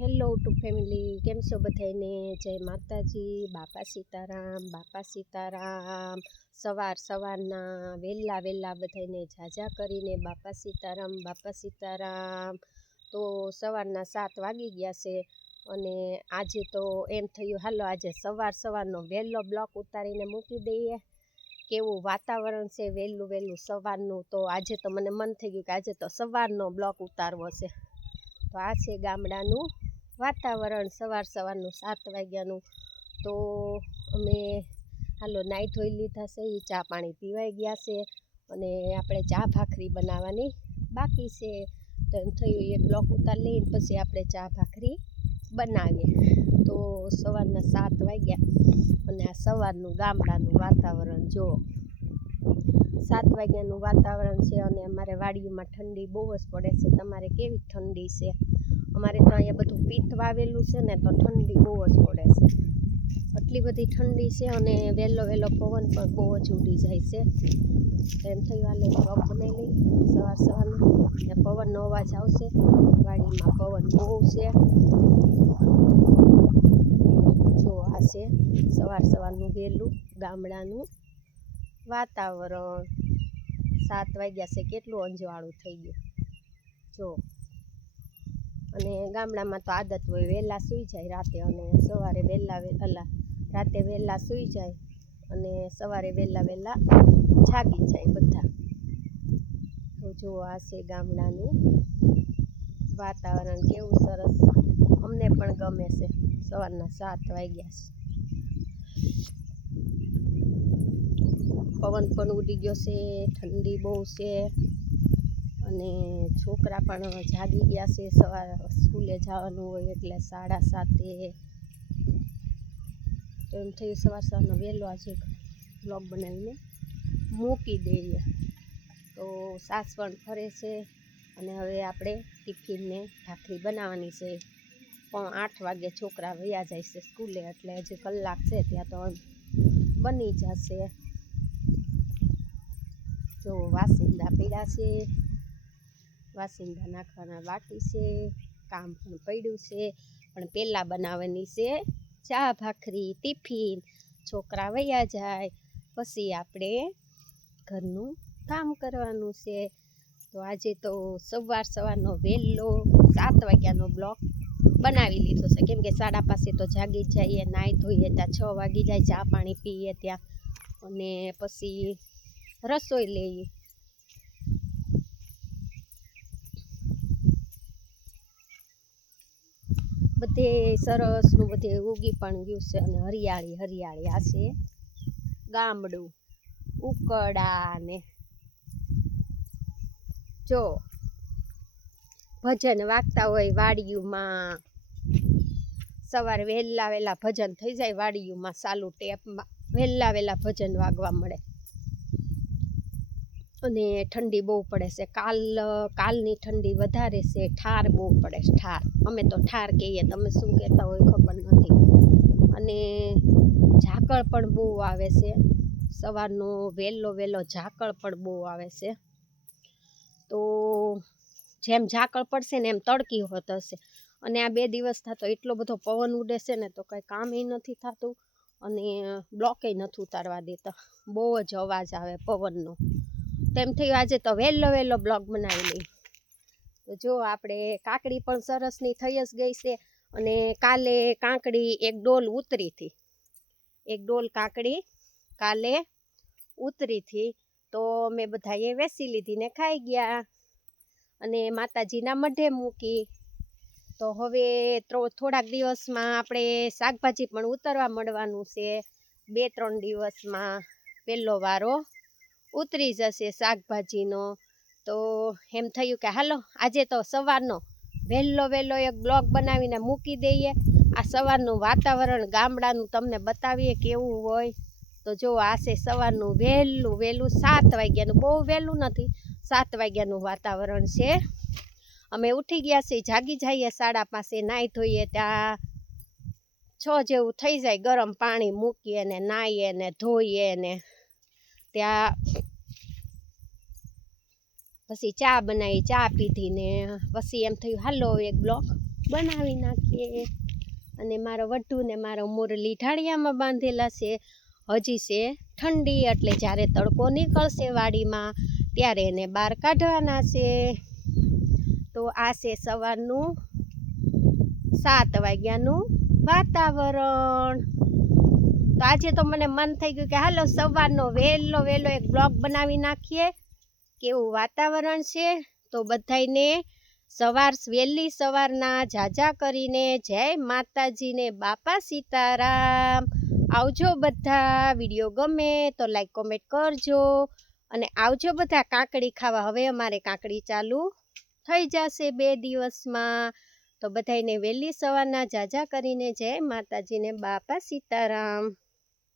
Hello two family, કેમ છો બધાને? જય માતાજી, બાપા સીતારામ. સવારના વહેલા બધાને જાજા કરીને બાપા સીતારામ. તો સવારના 7 વાગી ગયા છે અને આજે તો એમ થયું હાલો આજે સવારનો વહેલો બ્લોક ઉતારીને મૂકી દઈએ. કેવું વાતાવરણ છે વહેલું સવારનું, તો આજે તો મને મન થઈ ગયું કે આજે તો સવારનો બ્લોક ઉતારવો છે. તો આ છે ગામડાનું વાતાવરણ સવારનું 7 વાગ્યાનું. તો અમે હાલો નાહી ધોઈ લીધા છે, એ ચા પાણી પીવાઈ ગયા છે અને આપણે ચા ભાખરી બનાવવાની બાકી છે. તો એમ થયું એક બ્લોક ઉતાર લઈને પછી આપણે ચા ભાખરી બનાવીએ. તો સવારના 7 વાગ્યા અને આ સવારનું ગામડાનું વાતાવરણ જો 7 વાગ્યાનું વાતાવરણ છે અને અમારે વાડીઓમાં ઠંડી બહુ જ પડે છે. તમારે કેવી ઠંડી છે? અમારે તો અહીંયા બધું પિત્ત વાવેલું છે ને, તો ઠંડી બહુ જ પડે છે. આટલી બધી ઠંડી છે અને વહેલો પવન પણ બહુ જ ઉડી જાય છે. તો એમ થયું હાલે બ્લોગ બનાવી લઈ સવારનો, અને પવનનો અવાજ આવશે. વાડીમાં પવન બહુ છે. જો આ છે સવારનું વહેલું ગામડાનું વાતાવરણ. 7 વાગ્યા છે, કેટલું અંજવાળું થઈ ગયું જો. અને ગામડામાં તો આદત હોય વહેલા સૂઈ જાય રાતે અને સવારે રાતે વહેલા સૂઈ જાય અને સવારે વહેલા જાગી જાય બધા. તો જો આ છે ગામડાનું વાતાવરણ, કેવું સરસ. અમને પણ ગમે છે. સવારના 7 વાગ્યા છે, પવન પણ ઉડી ગયો છે, ઠંડી બહુ છે અને છોકરા પણ જાગી ગયા છે. સવારે સ્કૂલે જવાનું હોય એટલે 7:30. તો એમ થયું સવારનો વહેલો આજે બ્લોગ બનાવીને મૂકી દઈએ. તો સાસ પણ ફરે છે અને હવે આપણે ટિફિનને ભાખરી બનાવવાની છે. પણ 8 વાગે છોકરા વયા જાય છે સ્કૂલે, એટલે હજી કલાક છે ત્યાં તો બની જશે. જો વાસિંદા પીડા છે, વાસિંદા નાખવાના બાકી છે, કામ પણ પડ્યું છે. પણ પહેલાં બનાવવાની છે ચા ભાખરી ટિફિન. છોકરા વયા જાય પછી આપણે ઘરનું કામ કરવાનું છે. તો આજે તો સવારનો વહેલો 7 વાગ્યાનો બ્લોક બનાવી લીધો છે, કેમ કે 5:30 તો જાગી જ જઈએ, નાહી ધોઈએ ત્યાં 6 વાગી જાય, ચા પાણી પીએ ત્યાં અને પછી રસોઈ લઈએ. બધે સરસનું બધે ઉગી પણ ગયું છે અને હરિયાળી આ છે ગામડું. ઉકડા ને જો ભજન વાગતા હોય વાડીઓમાં. સવારે વહેલા ભજન થઈ જાય વાડીઓમાં, ચાલુ ટેપમાં વહેલા ભજન વાગવા મળે. અને ઠંડી બહુ પડે છે. કાલની ઠંડી વધારે છે. ઠાર બહુ પડે છે, ઠાર. અમે તો ઠાર કહીએ, તમે શું કહેતા હોય ખબર નથી. અને ઝાકળ પણ બહુ આવે છે. સવારનો વહેલો ઝાકળ પણ બહુ આવે છે. તો જેમ ઝાકળ પડશે ને એમ તડકી હોત હશે. અને આ 2 દિવસથી તો એટલો બધો પવન ઉડે છે ને, તો કંઈ કામ નથી થતું અને બ્લોકે નથી ઉતારવા દેતા. બહુ જ અવાજ આવે પવનનો. તેમ થયું આજે તો વહેલો બ્લોગ બનાવી લઈ. તો જો આપણે કાકડી પણ સરસની થઈ જ ગઈ છે અને કાલે કાકડી એક ડોલ ઉતરી હતી. એક ડોલ કાકડી કાલે ઉતરી હતી, તો મેં બધાએ વેચી લીધી ને ખાઈ ગયા અને માતાજીના મઢે મૂકી. તો હવે થોડાક દિવસમાં આપણે શાકભાજી પણ ઉતરવા મળવાનું છે. 2-3 દિવસમાં પહેલો વારો ઉતરી જશે શાકભાજીનો. તો એમ થયું કે હાલો આજે તો સવારનો વહેલો એક બ્લોગ બનાવીને મૂકી દઈએ. આ સવારનું વાતાવરણ ગામડાનું તમને બતાવીએ કેવું હોય. તો જો આ છે સવારનું વહેલું 7 વાગ્યાનું, બહુ વહેલું નથી, 7 વાગ્યાનું વાતાવરણ છે. અમે ઉઠી ગયા છીએ, જાગી જઈએ 5:30, નાહી ધોઈએ ત્યાં 6 જેવું થઈ જાય. ગરમ પાણી મૂકીએ ને નાહીએ ને ધોઈએ ને ત્યાં પછી ચા બનાવી, ચા પીધી ને પછી એમ થયું હાલો એક બ્લોક બનાવી નાખીએ. અને મારો વઢુ ને મારો મુરલી ઢાળિયામાં બાંધેલા છે. હજી છે ઠંડી, એટલે જ્યારે તડકો નીકળશે વાડીમાં ત્યારે એને બહાર કાઢવાના છે. તો આ છે સવારનું 7 વાગ્યાનું વાતાવરણ. તો આજે તો મને મન થઈ ગયું કે હાલો સવારનો વહેલો એક બ્લોગ બનાવી નાખીએ. કેવું વાતાવરણ છે. તો બધાયને વહેલી સવારના જાજા કરીને જય માતાજીને, બાપા સીતારામ. આવજો બધા. વિડીયો ગમે તો લાઈક કોમેન્ટ કરજો અને આવજો બધા કાકડી ખાવા. હવે અમારે કાકડી ચાલુ થઈ જશે 2 દિવસમાં. તો બધાયને વહેલી સવારના જાજા કરીને જય માતાજીને, બાપા સીતારામ.